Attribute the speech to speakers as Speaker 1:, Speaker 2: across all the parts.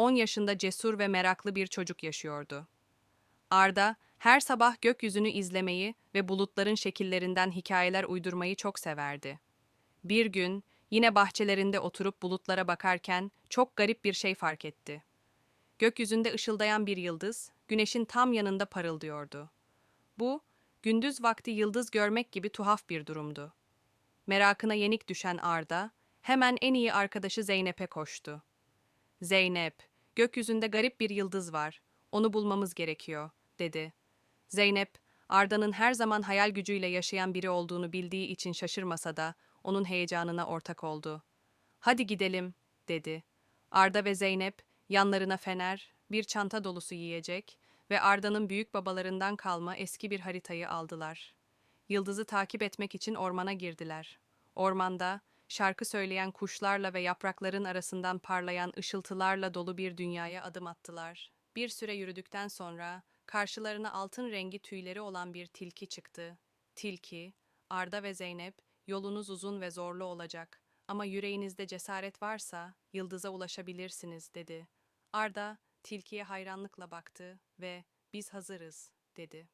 Speaker 1: 10 yaşında cesur ve meraklı bir çocuk yaşıyordu. Arda, her sabah gökyüzünü izlemeyi ve bulutların şekillerinden hikayeler uydurmayı çok severdi. Bir gün yine bahçelerinde oturup bulutlara bakarken çok garip bir şey fark etti. Gökyüzünde ışıldayan bir yıldız, güneşin tam yanında parıldıyordu. Bu, gündüz vakti yıldız görmek gibi tuhaf bir durumdu. Merakına yenik düşen Arda, hemen en iyi arkadaşı Zeynep'e koştu. Zeynep, gökyüzünde garip bir yıldız var. Onu bulmamız gerekiyor, dedi. Zeynep, Arda'nın her zaman hayal gücüyle yaşayan biri olduğunu bildiği için şaşırmasa da onun heyecanına ortak oldu. Hadi gidelim, dedi. Arda ve Zeynep yanlarına fener, bir çanta dolusu yiyecek ve Arda'nın büyük babalarından kalma eski bir haritayı aldılar. Yıldızı takip etmek için ormana girdiler. Ormanda şarkı söyleyen kuşlarla ve yaprakların arasından parlayan ışıltılarla dolu bir dünyaya adım attılar. Bir süre yürüdükten sonra karşılarına altın rengi tüyleri olan bir tilki çıktı. Tilki, Arda ve Zeynep, yolunuz uzun ve zorlu olacak ama yüreğinizde cesaret varsa yıldıza ulaşabilirsiniz dedi. Arda, tilkiye hayranlıkla baktı ve biz hazırız dedi.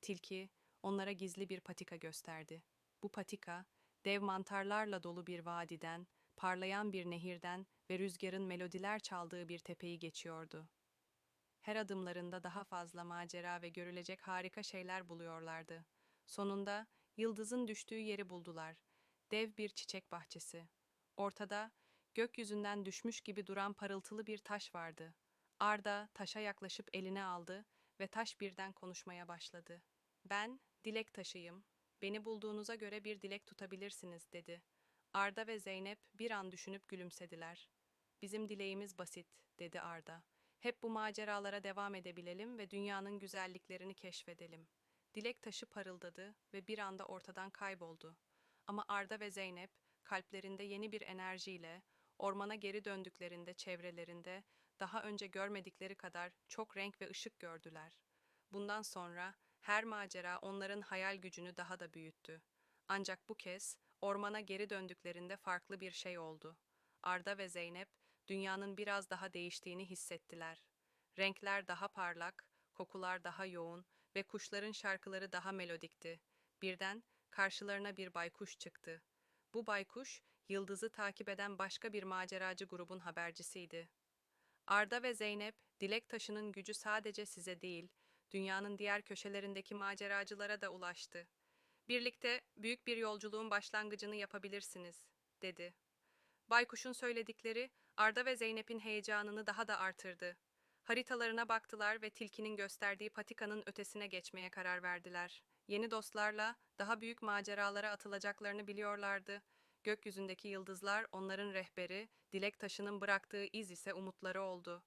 Speaker 1: Tilki onlara gizli bir patika gösterdi. Bu patika, dev mantarlarla dolu bir vadiden, parlayan bir nehirden ve rüzgarın melodiler çaldığı bir tepeyi geçiyordu. Her adımlarında daha fazla macera ve görülecek harika şeyler buluyorlardı. Sonunda yıldızın düştüğü yeri buldular. Dev bir çiçek bahçesi. Ortada gökyüzünden düşmüş gibi duran parıltılı bir taş vardı. Arda taşa yaklaşıp eline aldı ve taş birden konuşmaya başladı. Ben dilek taşıyım. Beni bulduğunuza göre bir dilek tutabilirsiniz dedi. Arda ve Zeynep bir an düşünüp gülümsediler. Bizim dileğimiz basit dedi Arda. Hep bu maceralara devam edebilelim ve dünyanın güzelliklerini keşfedelim. Dilek taşı parıldadı ve bir anda ortadan kayboldu. Ama Arda ve Zeynep kalplerinde yeni bir enerjiyle ormana geri döndüklerinde çevrelerinde daha önce görmedikleri kadar çok renk ve ışık gördüler. Bundan sonra her macera onların hayal gücünü daha da büyüttü. Ancak bu kez ormana geri döndüklerinde farklı bir şey oldu. Arda ve Zeynep dünyanın biraz daha değiştiğini hissettiler. Renkler daha parlak, kokular daha yoğun ve kuşların şarkıları daha melodikti. Birden karşılarına bir baykuş çıktı. Bu baykuş, yıldızı takip eden başka bir maceracı grubun habercisiydi. Arda ve Zeynep, dilek taşının gücü sadece size değil, dünyanın diğer köşelerindeki maceracılara da ulaştı. Birlikte büyük bir yolculuğun başlangıcını yapabilirsiniz, dedi. Baykuş'un söyledikleri Arda ve Zeynep'in heyecanını daha da artırdı. Haritalarına baktılar ve tilkinin gösterdiği patikanın ötesine geçmeye karar verdiler. Yeni dostlarla daha büyük maceralara atılacaklarını biliyorlardı. Gökyüzündeki yıldızlar onların rehberi, dilek taşının bıraktığı iz ise umutları oldu.